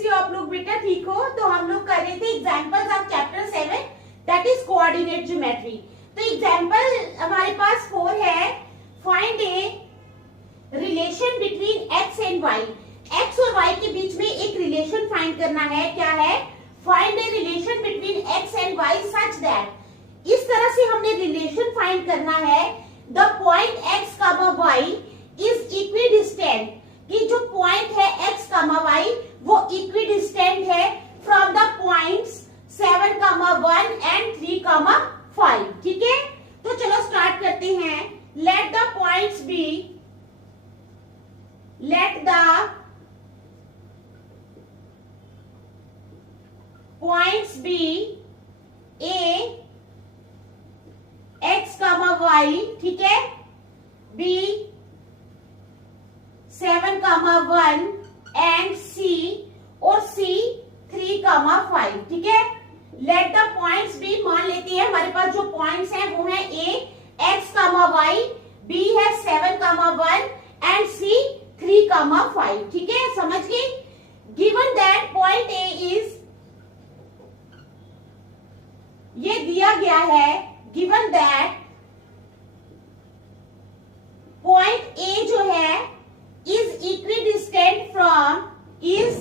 कैसे हो आप लोग बेटा, ठीक हो? तो हम लोग कर रहे थे examples of chapter 7 that is coordinate geometry. तो एग्जांपल हमारे पास 4 है। Find a relation between x and y. X और वाई के बीच में एक रिलेशन फाइंड करना है। क्या है? Find a relation between x and y such that. इस तरह से हमने रिलेशन फाइंड करना है the point x comma y is equidistant, कि जो पॉइंट है x कामा y वो इक्विडिस्टेंट है from the points 7 comma 1 and 3 comma 5। ठीक है, तो चलो स्टार्ट करते हैं। Let the points be, let the points be a x comma y, ठीक है, b 7 कामा 1 एंड C और C 3 कामा 5। ठीक है, लेट द पॉइंट्स बी, मान लेते हैं हमारे पास जो पॉइंट्स हैं वो है A x comma y, B है 7 कामा 1 एंड C 3 कामा 5। ठीक है, समझ गए? Given that point A is, ये दिया गया है, गिवन दैट पॉइंट A जो है is equidistant from, is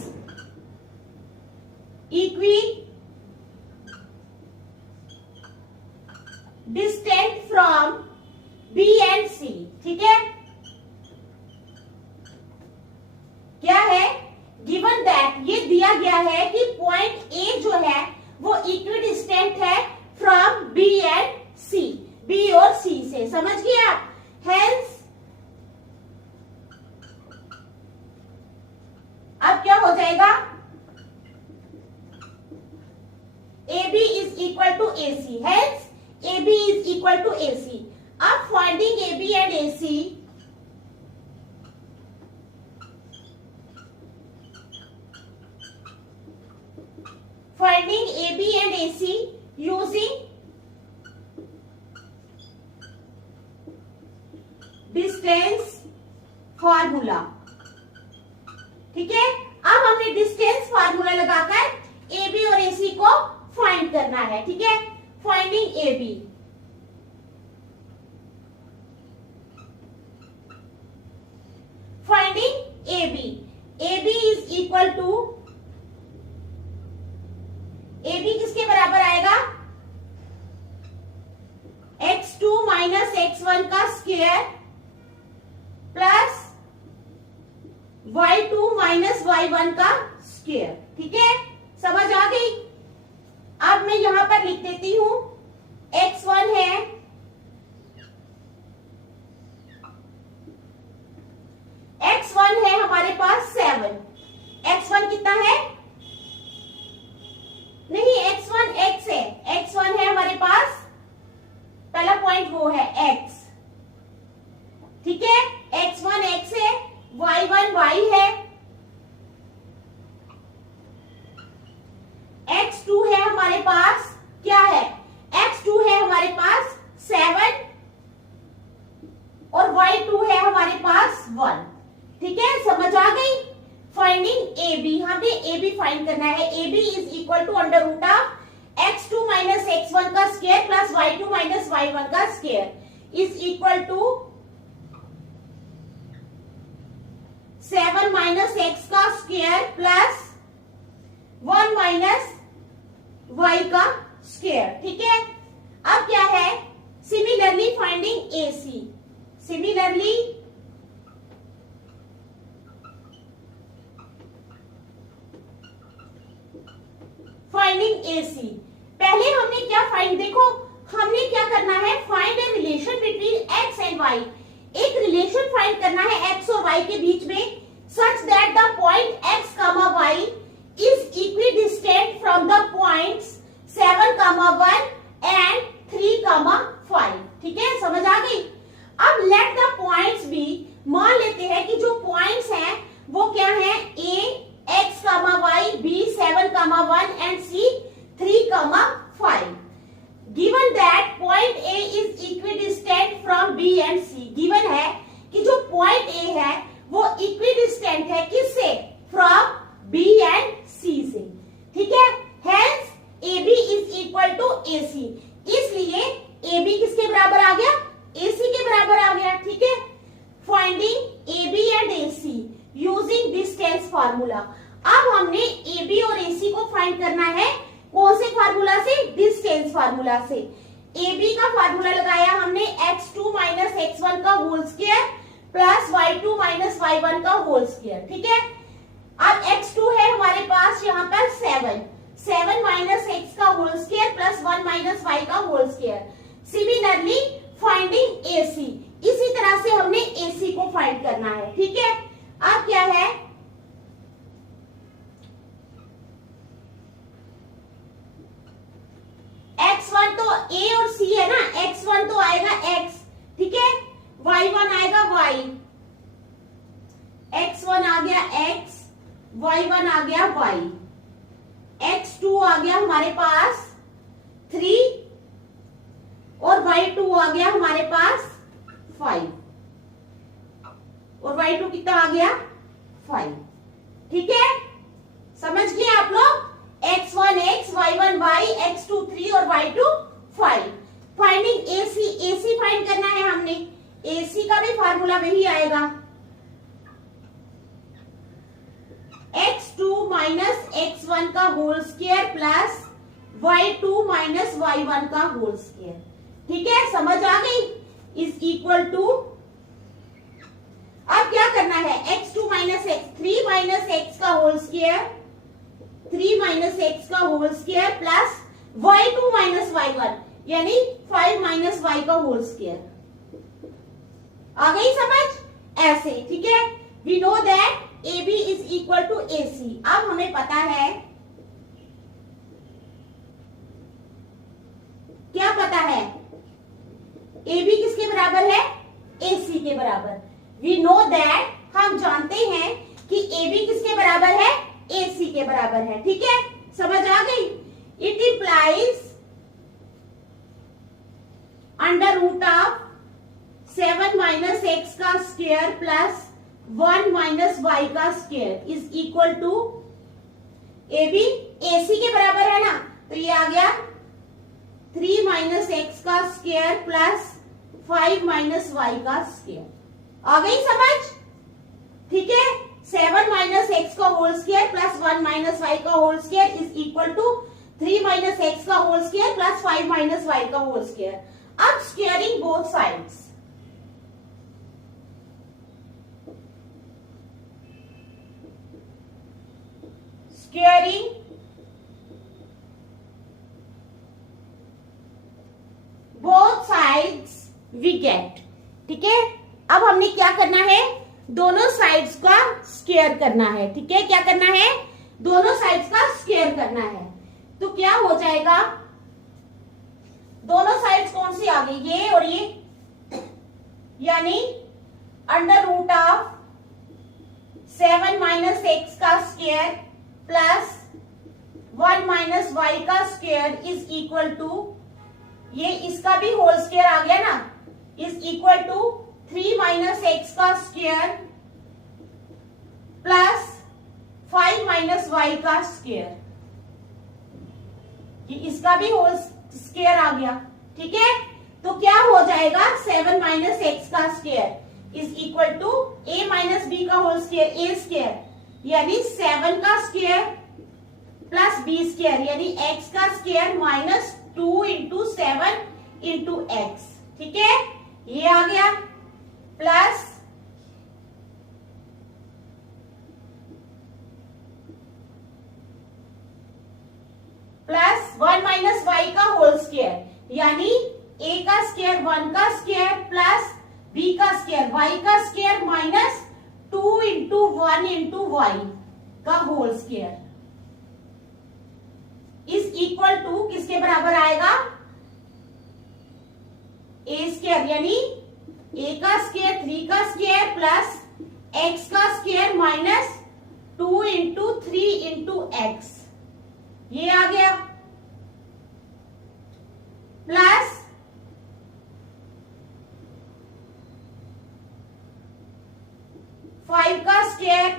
equidistant from B and C। ठीक है, क्या है? गिवन दैट, ये दिया गया है कि पॉइंट A जो है वो इक्विडिस्टेंट है from B and C, B और C से। समझ गए आप? हेंस अब क्या हो जाएगा? AB is equal to AC, hence AB is equal to AC। अब finding AB and AC, finding AB and AC using distance formula. ठीक है, अब हमने डिस्टेंस फार्मूला लगाकर ए बी और ए सी को फाइंड करना है। ठीक है, finding A B, finding A B is equal to, A B किसके बराबर आएगा? x2 माइनस x1 का square plus y2 minus y1 का स्क्वायर। ठीक है, समझ आ गई? अब मैं यहां पर लिख देती हूं, x1 है, x1 है हमारे पास 7। x1 कितना है? नहीं, x1 x है, x1 है हमारे पास, पहला पॉइंट वो है x। ठीक है, x1 x है, y1 y है, x2 है हमारे पास, क्या है? x2 है हमारे पास 7 और y2 है हमारे पास 1। ठीक है, समझ आ गई? फाइंडिंग ए बी, हमें ए बी फाइंड करना है। A B is equal to under root of x2 minus x1 का square plus y2 minus y1 का square is equal to 7 minus x का स्क्वायर प्लस 1 माइनस वाई का square. ठीक है, अब क्या है? Similarly finding A C, similarly finding A C. पहले हमने क्या फाइंड, देखो हमने क्या करना है, find a relation between x and y. एक रिलेशन फाइंड करना है एक्स और वाई के बीच में such that the point x comma y is equidistant from the points 7 comma 1 and 3 comma 5। ठीक है, समझ आ गई? अब let the points be, मान लेते हैं कि जो points हैं वो क्या हैं? a x comma y, b 7 comma 1 and c 3 comma 5। given that point a is equidistant from b and c, given है कि जो point a है वो इक्विडिस्टेंट है किससे? From B and formula. अब हमने ए बी और ए सी को फाइंड करना है कौन से फार्मूला से, डिस्टेंस फार्मूला से। ए बी का फार्मूला लगाया हमने x2 माइनस x1 का whole square plus y2 minus y1 का होल स्क्वायर, ठीक है। अब x2 है हमारे पास यहाँ पर 7 माइनस x का whole square plus 1 minus y का whole square. Similarly finding AC, इसी तरह से हमने AC को फाइंड करना है, ठीक है। अब क्या है, x1 तो A और C है ना, x1 तो आएगा x, ठीक है, y1 आएगा y, x1 आ गया x, y1 आ गया y, x2 आ गया हमारे पास 3 और y2 आ गया हमारे पास 5, और y2 कितना आ गया 5, ठीक है। समझ गए आप लोग, x1 x, y1 y, x2 3 और y2 5। Finding AC, AC find करना है हमने। AC का भी फार्मूला वही आएगा, x2 माइनस x1 का whole square plus y2 minus y1 का होल स्क्वायर, ठीक है, समझ आ गई। इज इक्वल टू, अब क्या करना है, x2 minus x, 3 minus x का होल स्क्वायर, 3 माइनस x का whole square plus y2 minus y1 यानी 5 माइनस y का होल स्क्वायर। आ गई समझ, ऐसे, ठीक है। We know that AB is equal to AC। अब हमें पता है, क्या पता है, AB किसके बराबर है, AC के बराबर। वी नो दैट, हम जानते हैं कि AB किसके बराबर है, AC के बराबर है, ठीक है, समझ आ गई। It implies under root of 7 minus x का स्क्वायर प्लस 1 माइनस y का square is equal to AB AC के बराबर है ना, तो ये आ गया 3 माइनस x का स्क्वायर प्लस 5 माइनस y का स्क्वायर। आ गई समझ, ठीक है। 7 माइनस एक्स का whole square plus 1 minus y का whole square is equal to 3 minus x का whole square plus 5 minus y का होल स्क्वायर। अब squaring both sides, squaring both sides we get, ठीक है। अब हमने क्या करना है, दोनों साइड्स का स्क्वायर करना है, ठीक है। क्या करना है, दोनों साइड्स का स्क्वायर करना है। तो क्या हो जाएगा, दोनों साइड्स कौन सी आ गई, ये और ये, यानी under root of 7 minus x का स्क्वायर प्लस 1 माइनस वाई का स्क्वायर इज इक्वल टू, ये इसका भी होल स्क्वायर आ गया ना, is equal to 3 minus x का स्क्वायर प्लस 5 माइनस वाई का स्क्वायर, ये इसका भी होल स्क्वायर आ गया, ठीक है। तो क्या हो जाएगा, 7 माइनस एक्स का square is equal to a minus b का होल स्क्वायर, a स्क्वायर, यानी 7 का स्क्वायर प्लस b स्क्वायर यानी x का square minus 2 into 7 into x, ठीक है, ये आ गया प्लस 1 माइनस वाई का होल स्क्वायर यानी a का स्क्वायर 1 का स्क्वायर प्लस b का स्क्वायर y का square minus 2 into 1 into y का whole square is equal to किसके बराबर आएगा, a स्क्वायर यानी a का स्क्वायर 3 का स्क्वायर प्लस x का square minus 2 into 3 into x, ये आ गया प्लस 5 का स्क्वायर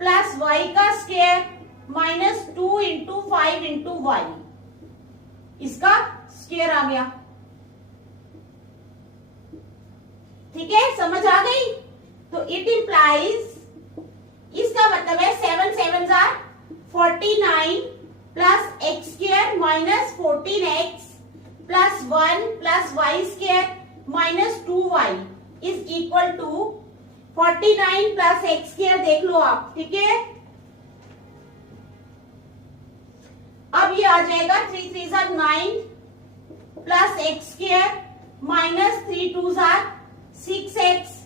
प्लस y का square minus 2 into 5 into y, इसका स्क्वायर आ गया, ठीक है, समझ आ गई। तो इट इंप्लाइज इसका मतलब है 7 7 जार 49 plus x square minus 14x plus 1 plus y square minus 2y is equal to 49 plus x square देख लो आप, ठीक है। अब ये आ जाएगा 3 3 जार 9 प्लस एक्स स्क्वायर माइनस 3 2 जार 6x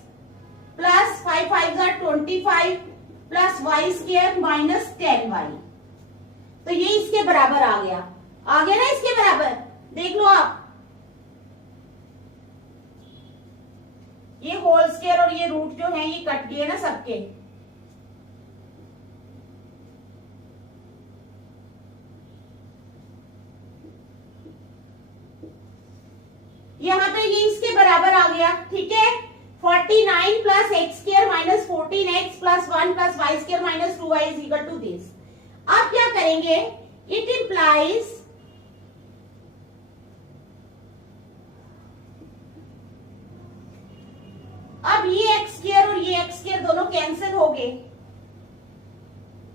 प्लस 5 5 जार 25 plus y square minus 10y। तो ये इसके बराबर आ गया ना, इसके बराबर देख लो आप, ये होल स्क्वायर और ये रूट जो है ये कट गए ना सबके। यहाँ पे ये इसके बराबर आ गया, ठीक है। 49 plus x square minus 14x plus 1 plus y square minus 2y is equal to this. अब क्या करेंगे, इट इंप्लाइज अब ये एक्स स्क्वायर और ये एक्स स्क्वायर दोनों कैंसिल हो गए।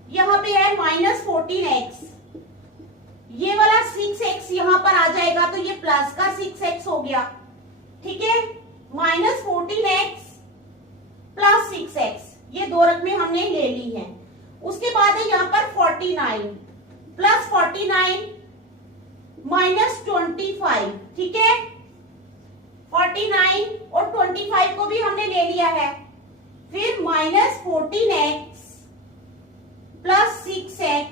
यहां पे है माइनस 14x, ये वाला 6x यहां पर आ जाएगा तो ये प्लस का 6x हो गया, ठीक है। माइनस 14x प्लस 6x ये दो रकमें हमने ले ली हैं। उसके बाद है यहाँ पर 49 प्लस 49 माइनस 25, ठीक है। 49 और 25 को भी हमने ले लिया है। फिर minus 14x plus 6x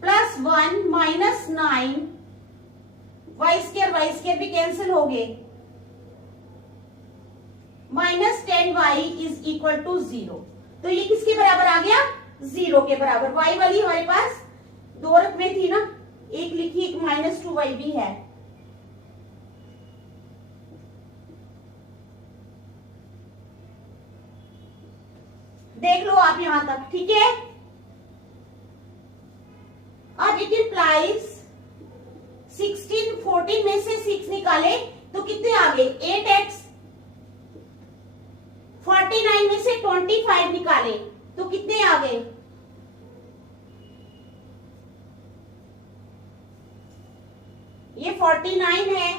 plus 1 minus 9 y square भी कैंसिल हो गए, minus 10y is equal to 0। तो ये किसके बराबर आ गया, 0 के बराबर। y वाली हमारे पास दो रकमें थी ना, एक लिखी, एक माइनस 2y भी है। देख लो आप यहां तक, ठीक है। अब इट इंप्लाइज 16 14 में से 6 निकाले तो कितने आ गए, 8x। 49 में से 25 निकाले तो कितने आ गए, ये 49 है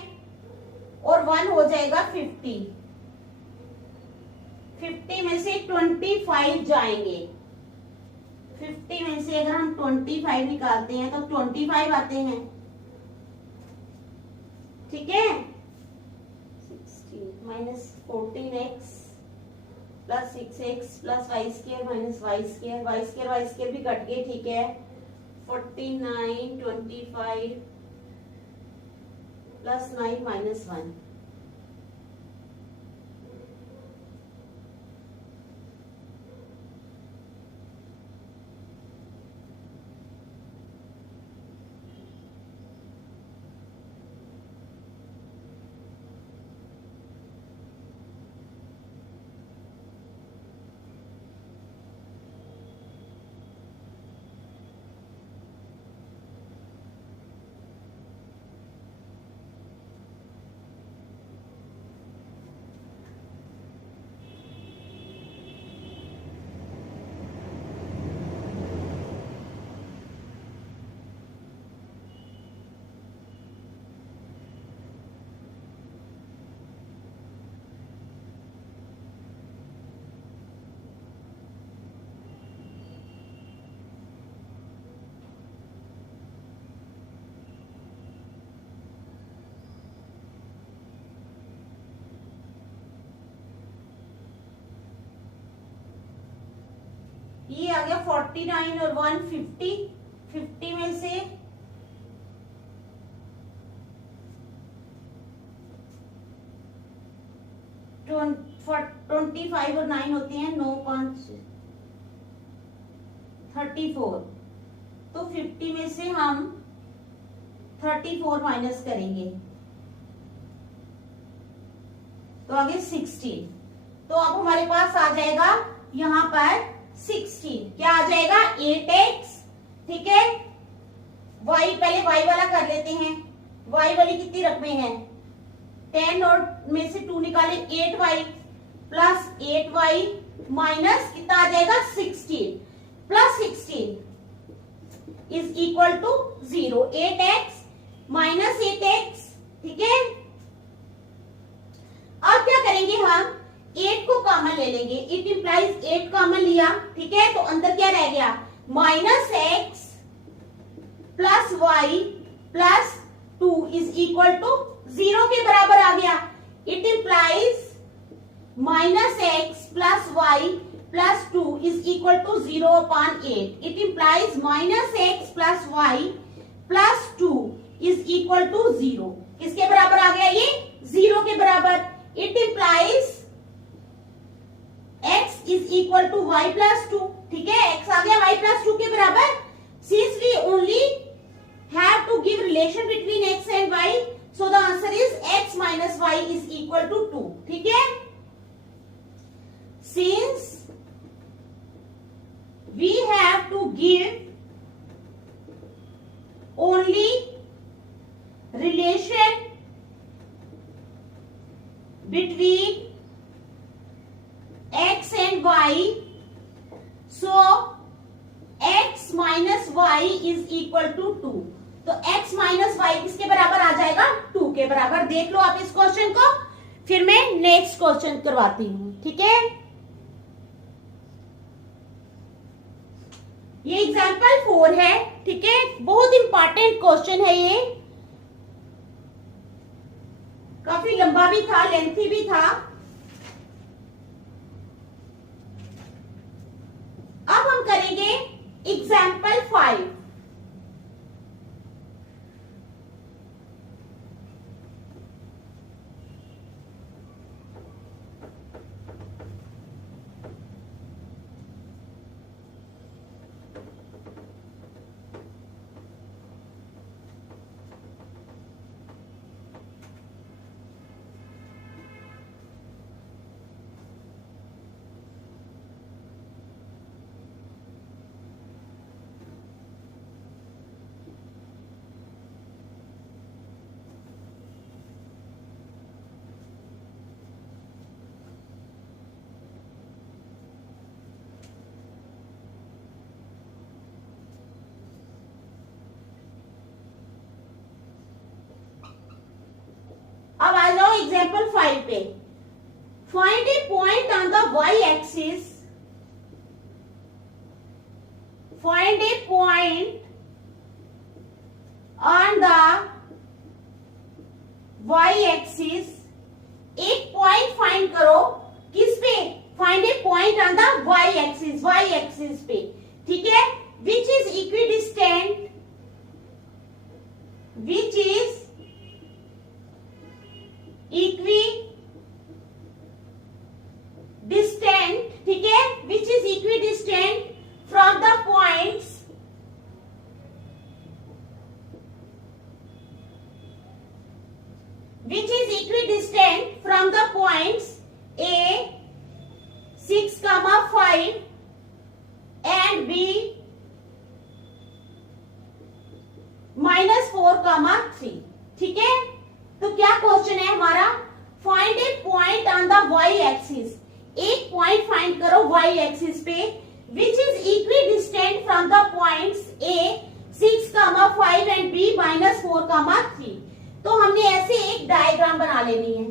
और 1 हो जाएगा 50। 50 में से 25 जाएंगे, 50 में से अगर हम 25 निकालते हैं तो 25 आते हैं, ठीक है। 16 minus 14x plus 6x plus y square minus y square भी कट गए, ठीक है। 49 25 प्लस 9 माइनस 1, ये आ गया 49 और 1 50। 50 में से 25 और 9 होते हैं 9 5 34। तो 50 में से हम 34 माइनस करेंगे तो आगे 16। तो अब हमारे पास आ जाएगा यहां पर 16, क्या आ जाएगा 8x, ठीक है। y पहले y वाला कर लेते हैं, y वाली कितनी रकमें हैं 10 और में से 2 निकाले 8y प्लस 8y माइनस कितना आ जाएगा 16 plus 16 is equal to 0। 8x minus 8x, ठीक है। अब क्या करेंगे हम, 8 को कॉमन ले लेंगे। इट इंप्लाइज 8 कॉमन लिया, ठीक है, तो अंदर क्या रह गया minus x plus y plus 2 is equal to 0 के बराबर आ गया। It implies minus x plus y plus 2 is equal to 0 upon 8। It implies minus x plus y plus 2 is equal to 0। किसके बराबर आ गया ये 0 के बराबर। It implies x is equal to y plus 2, ठीक है, x आ गया y प्लस 2 के बराबर। Since we only have to give relation between x and y, so the answer is x minus y is equal to 2, ठीक है। Since we have to give only relation between x and y, so x minus y is equal to 2। तो x minus Y किसके बराबर आ जाएगा 2 के बराबर। देख लो आप इस क्वेश्चन को, फिर मैं नेक्स्ट क्वेश्चन करवाती हूं, ठीक है। ये एग्जाम्पल 4 है, ठीक है, बहुत इंपॉर्टेंट क्वेश्चन है ये, काफी लंबा भी था, लेंथी भी था। अब हम करेंगे एग्जाम्पल 5। अब आ जाओ एग्जाम्पल 5 पे। Find A point on the y axis, find A point on the y axis. एक पॉइंट फाइंड करो, किस पे, find A point on the y axis, y axis पे, ठीक है, which is equidistant, which is equi distant, ठीक है, which is equi distant from the points which is equidistant from the points A 6, 5 and B -4, 3, ठीक है। तो क्या question है हमारा, find A point on the y axis. एक point find करो y एक्सिस पे which is equi distant from the points A 6, 5 and B -4, 3। तो हमने ऐसे एक डायग्राम बना लेनी है,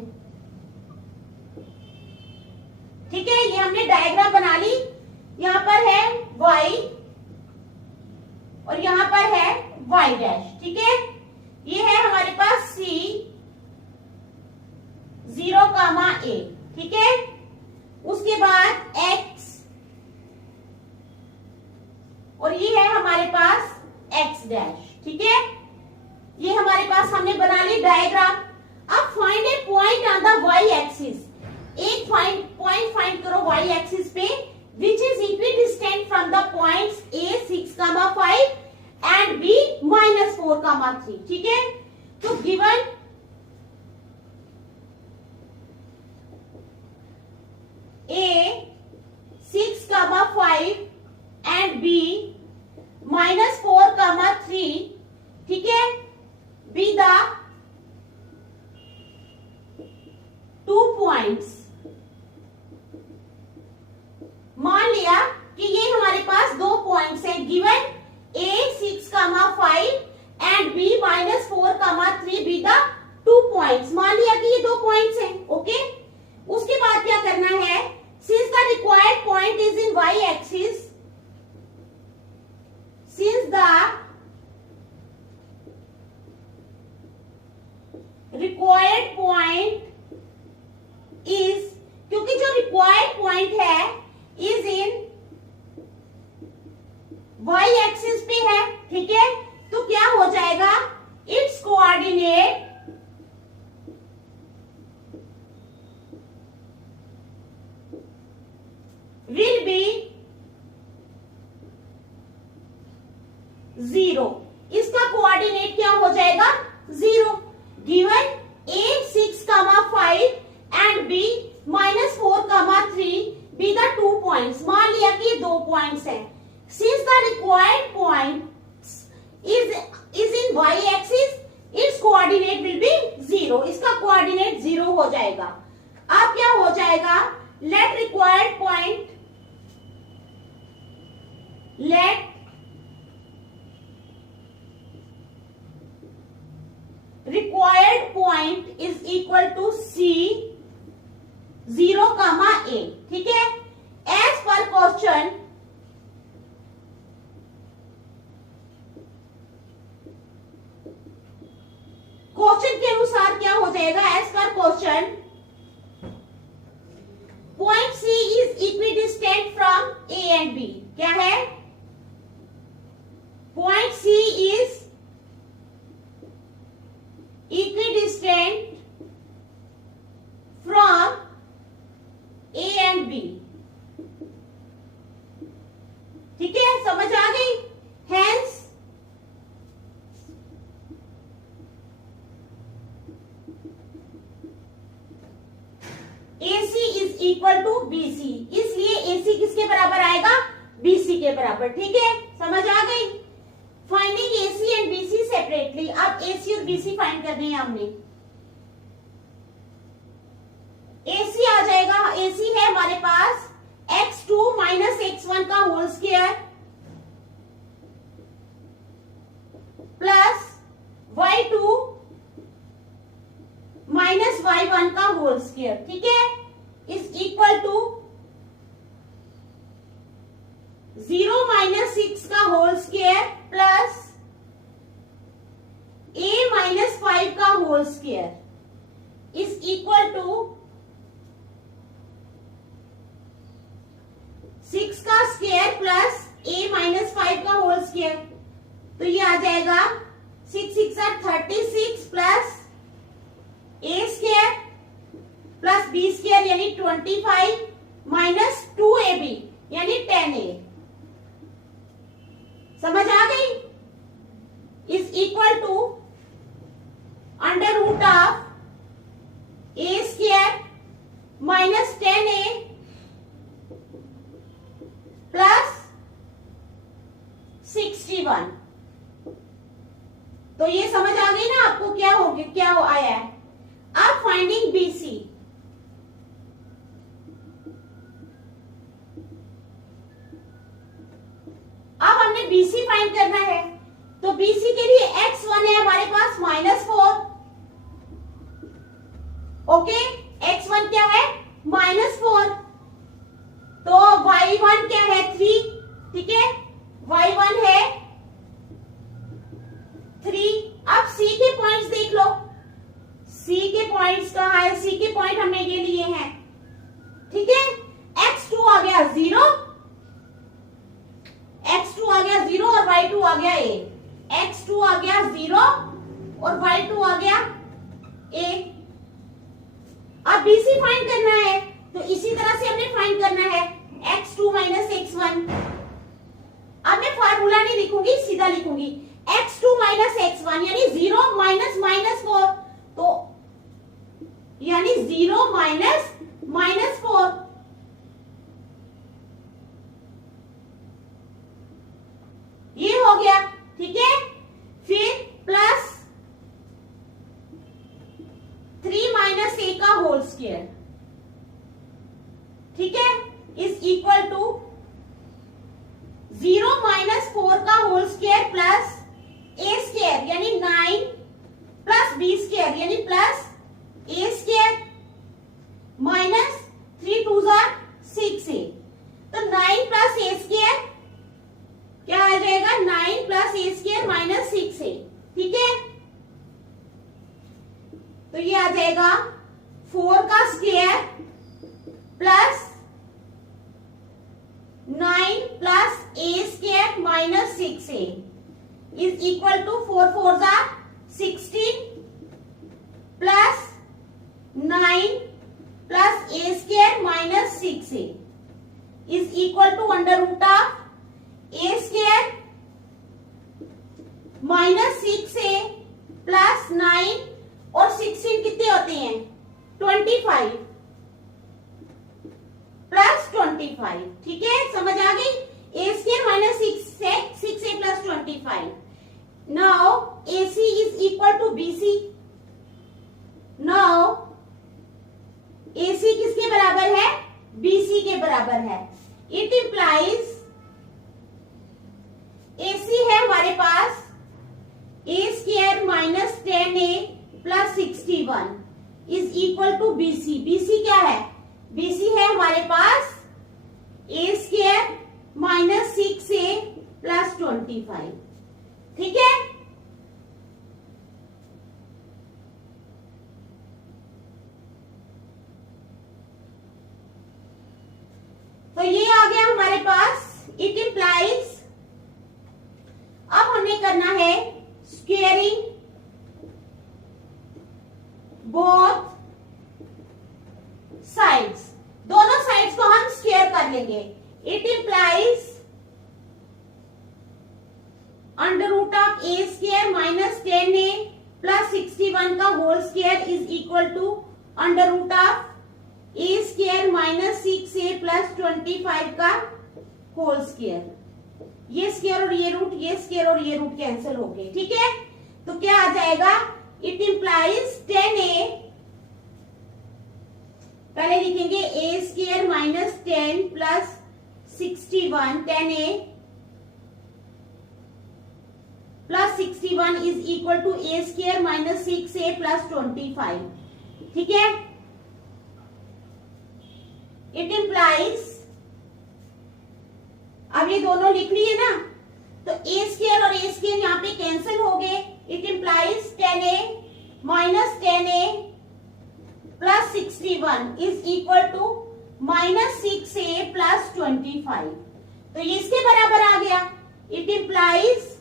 ठीक है। ये हमने डायग्राम बना ली, यहां पर है y और यहां पर है y डैश, ठीक है। ये है हमारे पास C 0, A, ठीक है। उसके बाद x और ये है हमारे पास x डैश, ठीक है। ये हमारे पास हमने बना ली डायग्राम। अब find A point on the y axis. एक पॉइंट फाइंड करो y एक्सिस पे which is equidistant from the points A 6, 5 and B -4, 3, ठीक है। तो गिवन A 6, 5 एंड B -4, 3, ठीक है, be the 2 पॉइंट्स। मान लिया कि ये हमारे पास 2 पॉइंट्स हैं given A 6,5 and B -4,3 be the 2 points. मान लिया कि ये 2 पॉइंट्स हैं, ओके। उसके बाद क्या करना है, since the required point is in y axis, since the required point is, क्योंकि जो रिक्वायर्ड पॉइंट है इज इन y एक्सिस पे है, ठीक है। तो क्या हो जाएगा, इट्स कोऑर्डिनेट विल बी 0। इसका कोऑर्डिनेट क्या हो जाएगा, 0। Given A 6,5 and B -4,3 be the 2 points. मान लिया कि ये 2 पॉइंट्स हैं। Since the required point is in y axis, it's coordinate will be 0। इसका कोऑर्डिनेट 0 हो जाएगा। अब क्या हो जाएगा, let required point, let required point is equal to C 0, A, ठीक है। As per question, क्वेश्चन के अनुसार क्या हो जाएगा, as per question point C is equidistant from A and B। क्या है, point C is equidistant from A and B, ठीक है, समझ आ गई। Hence AC is equal to BC, इसलिए AC किसके बराबर आएगा, BC के बराबर, ठीक है, समझ आ गई। Finding AC and BC separately. अब AC और BC फाइंड करनी है हमने। AC आ जाएगा, AC है हमारे पास x2 - x1 का whole square plus y2 - y1 का होल स्क्वायर, ठीक है, इज इक्वल टू 0 - 6 का होल स्क्वायर प्लस A - 5 का whole square is equal to 6 का स्क्वायर प्लस A - 5 का होल स्क्वायर। तो ये आ जाएगा 6 6 36 plus A square plus B square यानी 25 माइनस 2AB यानी 10A। समझ आ गई, is equal to under root of A square minus 10A plus 61। तो ये समझ आ गई ना आपको, क्या हो गया, क्या आया है। अब फाइंडिंग BC, अब हमने BC फाइंड करना है। तो BC के लिए x1 है हमारे पास -4, ओके, x1 क्या है -4, तो y1 क्या है 3, ठीक है, y1 है 3। अब C के पॉइंट्स देख लो, C के पॉइंट्स कहाँ है, C के पॉइंट हमने ये लिए हैं, ठीक है। x2 आ गया 0, x2 आ गया 0 और y2 आ गया A। x2 आ गया 0 और y2 आ गया A। अब BC फाइंड करना है, तो इसी तरह से हमने फाइंड करना है x2 - x1। अब मैं फार्मूला नहीं लिखूंगी, सीधा लिखूंगी x2 - x1 यानी 0 -4, तो यानी 0 -4, ये हो गया, ठीक है। फिर प्लस 3 - A का होल स्क्वायर ठीक है, इज इक्वल टू 0 माइनस 4 का whole square plus A square यानी 9 प्लस बी स्क्वायर यानी प्लस ए स्क्वायर माइनस 3 2 6 ए। तो 9 प्लस ए स्क्वायर क्या आ जाएगा, 9 प्लस ए स्क्वायर माइनस 6 ए। ठीक है, तो ये आ जाएगा 4 का square plus 9 plus A square minus 6 A is equal to 4 4 16 plus 9 plus A square minus 6 A is equal to under root of A square minus 6 A plus 9 और 16 कितने होते हैं 25 प्लस 25। ठीक है, समझ आ गई, a square minus 6 A plus 25। Now a c is equal to b c. Now a c किसके बराबर है, बी सी के बराबर है। इट इंप्लाइज ए सी है हमारे पास a square minus 10 A plus 61 is equal to b c. B c क्या है, बी सी है हमारे पास a square minus 6 A plus 25। ठीक है, तो ये आ गया हमारे पास इट इंप्लाइज। अब हमें करना है स्क्वेयरिंग बोथ साइड्स। दोनों साइड्स को हम स्क्वेयर कर लेंगे। It implies under root of A square minus 10 A plus 61 का whole square is equal to under root of A square minus 6 A plus 25 का होल स्क्वायर। ये स्क्वायर और ये रूट, ये स्क्वायर और ये रूट कैंसिल हो गए। ठीक है, तो क्या आ जाएगा, इट इंप्लाइज 10 ए, पहले लिखेंगे a square minus 10 plus 61 10 A plus 61 is equal to a square minus 6 A plus 25। ठीक है, इट इंप्लाइज, अब ये दोनों लिख लिए ना, तो ए स्क्वायर और ए स्क्वायर यहाँ पे कैंसिल हो गए। It implies 10 A minus 10 A plus 61 is equal to minus 6 A plus 25। तो ये इसके बराबर आ गया। It implies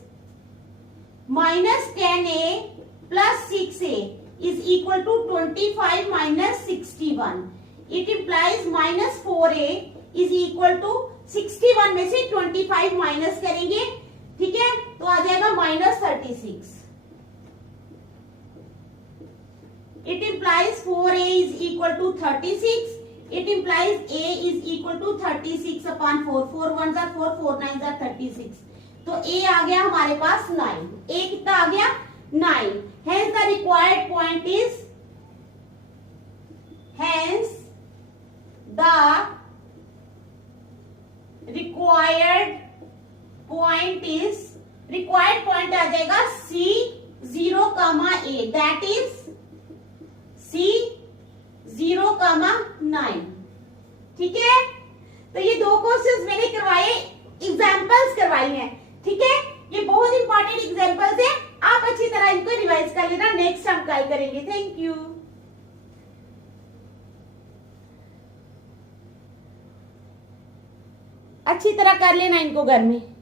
minus 10 A plus 6 A is equal to 25 minus 61। It implies minus 4 A is equal to 61 में से 25 माइनस करेंगे। ठीक है, तो आ जाएगा minus 36। It implies 4a is equal to 36। It implies a is equal to 36 upon 4, 4 1 जार 4, 4 9 जार 36। तो a आ गया हमारे पास 9। a कितना आ गया 9। Hence the required point is, hence the required point आ जाएगा C 0, A, that is C 0, 9। ठीक है, तो ये दो क्वेश्चंस मैंने करवाए, एग्जांपल्स करवाई हैं। ठीक है, ये बहुत इंपॉर्टेंट एग्जांपल्स है, आप अच्छी तरह इनको रिवाइज कर लेना। नेक्स्ट हम ट्राई करेंगे। Thank you. अच्छी तरह कर लेना इनको घर में।